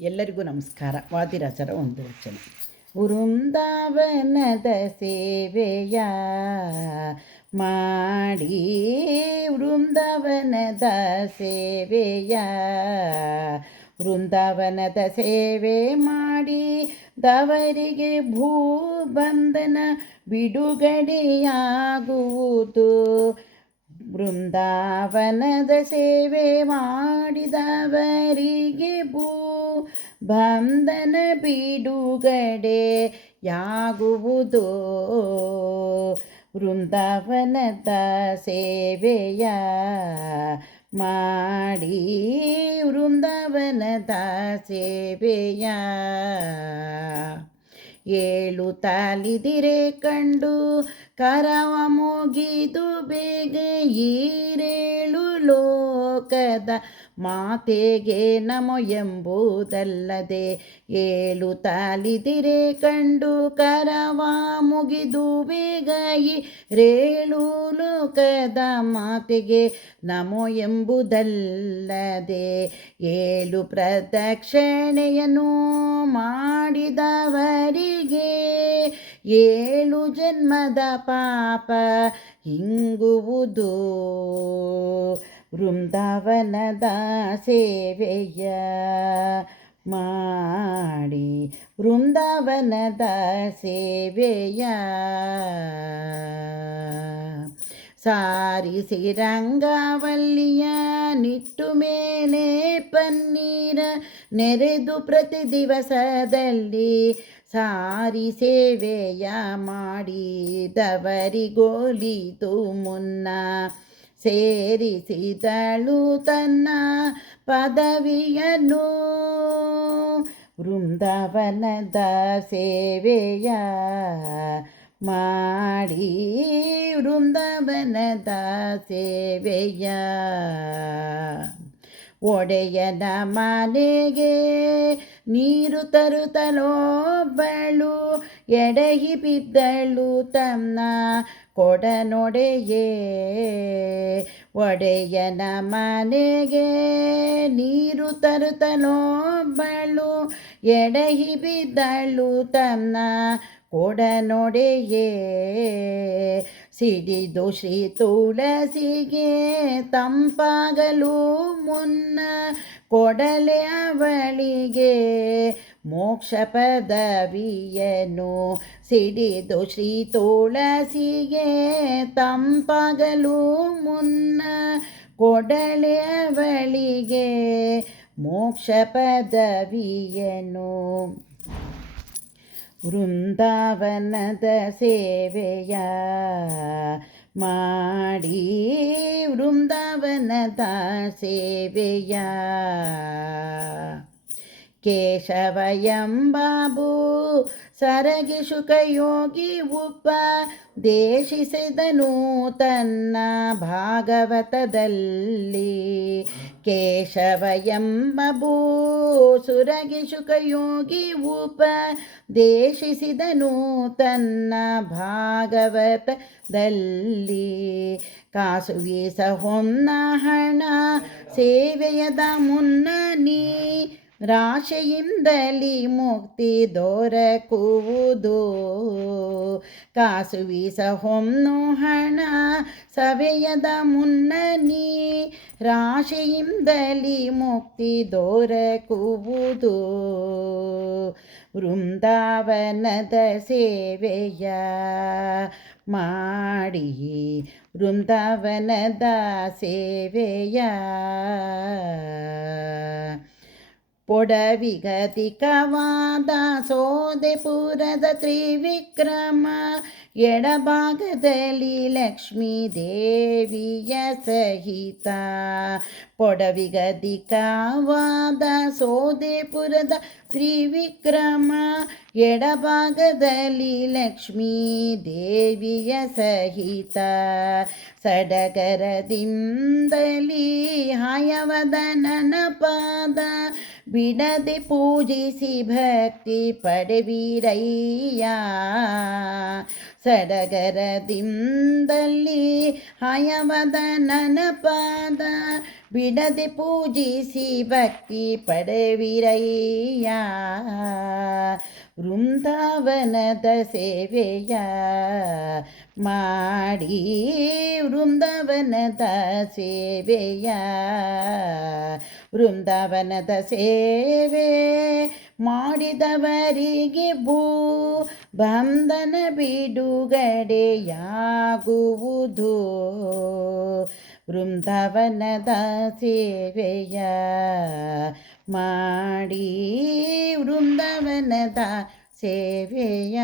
ಎಲ್ಲರಿಗೂ ನಮಸ್ಕಾರ. ವಾದಿರಾಜರ ಒಂದು ವಚನ. ವೃಂದಾವನದ ಸೇವೆಯ ಮಾಡಿ ವೃಂದಾವನದ ಸೇವೆಯ ವೃಂದಾವನದ ಸೇವೆ ಮಾಡಿ ದವರಿಗೆ ಭೂಬಂಧನ ಬಿಡುಗಡೆಯಾಗುವುದು. ಬೃಂದಾವನದ ಸೇವೆ ಮಾಡಿದವರಿಗೆ ಭೂ ಬಂಧನ ಬಿಡುಗಡೆ ಯಾಗುವುದು. ಬೃಂದಾವನದ ಸೇವೆಯ ಮಾಡಿ ವೃಂದಾವನದ ಸೇವೆಯ ಏಳು ತಾಲಿದಿರೆ ಕಂಡು ಕರವ ಮುಗಿದು ಬೇಗ ಈರೇಳು ಲೋಕದ ಮಾತೆಗೆ ನಮೋ ಎಂಬುದಲ್ಲದೆ ಏಳು ತಾಲಿದಿರೆ ಕಂಡು ಕರವ ಮುಗಿದು ಬೇಗಾಯಿ ರೇಳು ಲೋಕದ ಮಾತೆಗೆ ನಮೋ ಎಂಬುದಲ್ಲದೆ ಏಳು ಪ್ರದಕ್ಷಿಣೆಯನ್ನು ಮಾಡಿದವರಿಗೆ ಏಳು ಜನ್ಮದ ಪಾಪ ಹಿಂಗುವುದು. ವೃಂದಾವನದ ಸೇವೆಯ ಮಾಡಿ ವೃಂದಾವನದ ಸೇವೆಯ ಸಾರಿಸಿ ರಂಗಾವಲ್ಲಿಯ ನಿಟ್ಟು ಮೇಲೆ ಪನ್ನೀರ ನೆರೆದು ಪ್ರತಿ ದಿವಸದಲ್ಲಿ ಸಾರಿ ಸೇವೆಯ ಮಾಡಿದವರಿಗೋಲಿತು ಮುನ್ನ ಸೇರಿಸಿದಳು ತನ್ನ ಪದವಿಯನ್ನು. ವೃಂದಾವನದ ಸೇವೆಯ ಮಾಡಿ ವೃಂದಾವನದ ಸೇವೆಯ ಒಡೆಯನ ಮನೆಗೆ ನೀರು ತರುತ್ತಲೊಬ್ಬಳು ಎಡಗಿ ಬಿದ್ದಳು ತನ್ನ ಕೊಡನೊಡೆಯೇ. ಒಡೆಯನ ಮನೆಗೆ ನೀರು ತರುತ್ತಲೊಬ್ಬಳು ಎಡಗಿ ಬಿದ್ದಳು ತನ್ನ ಕೊಡನೊಡೆಯೇ ಸಿಡಿದು ಶ್ರೀ ತುಳಸಿಗೆ ತಂಪಾಗಲು ಮುನ್ನ ಕೊಡಲೆ ಅವಳಿಗೆ. ಮೋಕ್ಷ ಪದವಿಯನು ಸಿಡಿದು ಶ್ರೀ ತುಳಸಿಗೆ ತಂಪಾಗಲು ಮುನ್ನ ಕೊಡಲೆ ಅವಳಿಗೆ. ಮೋಕ್ಷ ಪದವಿಯನು ವೃಂದಾವನದ ಸೇವೆಯ ಮಾಡಿ ವೃಂದಾವನದ ಸೇವೆಯ ಕೇಶವ ಎಂಬಾಬು ಸರಗಿ ಶುಕಯೋಗಿ ಉಪ ದೇಶಿಸಿದನು ತನ್ನ ಭಾಗವತದಲ್ಲಿ. ಕೇಶವ ಎಂಬಬು ಸುರಗಿ ಶುಕಯೋಗಿ ಉಪ ದೇಶಿಸಿದನು ತನ್ನ ಭಾಗವತದಲ್ಲಿ. ಕಾಸು ವೀಸ ಹೊನ್ನ ಹಣ, ಸೇವೆಯದ ಮುನ್ನ ನೀ ರಾಶೆಯಿಂದಲಿ ಮುಕ್ತಿ ದೊರಕುವುದು. ಕಾಸು ವೀಸ ಹೊನ್ನು ಹಣ ಸವೆಯದ ಮುನ್ನನಿ ರಾಶಿಯಿಂದಲಿ ಮುಕ್ತಿ ದೊರಕುವುದು. ವೃಂದಾವನದ ಸೇವೆಯ ಮಾಡಿ ವೃಂದಾವನದ ಸೇವೆಯ ಪೊಡವಿಗತಿಕವಾದ ಸೋದೆಪುರದ ತ್ರಿವಿಕ್ರಮ ಎಡಭಾಗದಲ್ಲಿ ಲಕ್ಷ್ಮೀ ದೇವಿಯ ಸಹಿತ. ಪೊಡವಿಗದಿಕವಾದ ಸೋದೆಪುರದ ತ್ರಿವಿಕ್ರಮ ಎಡಭಾಗದಲ್ಲಿ ಲಕ್ಷ್ಮೀ ದೇವಿಯ ಸಹಿತ ಸಡಗರದಿಂದಲೀ ಹಯವದನನ ಪಾದ ಬಿಡದೆ ಪೂಜಿಸಿ ಭಕ್ತಿ ಪಡೆವೀರಯ್ಯ. ಸಡಗರದಿಂದಲಿ ಹಯವದನನ ಪಾದ ಬಿಡದೆ ಪೂಜಿಸಿ ಭಕ್ತಿ ಪಡೆವಿರಯ್ಯ. ವೃಂದಾವನದ ಸೇವೆಯ ಮಾಡಿ ವೃಂದಾವನದ ಸೇವೆಯ ವೃಂದಾವನದ ಸೇವೆ ಮಾಡಿದವರಿಗೆ ಭೂ ಬಂಧನ ಬಿಡುಗಡೆಯಾಗುವುದು. ವೃಂದಾವನದ ಸೇವೆಯ ಮಾಡಿ ವೃಂದಾವನದ ಸೇವೆಯ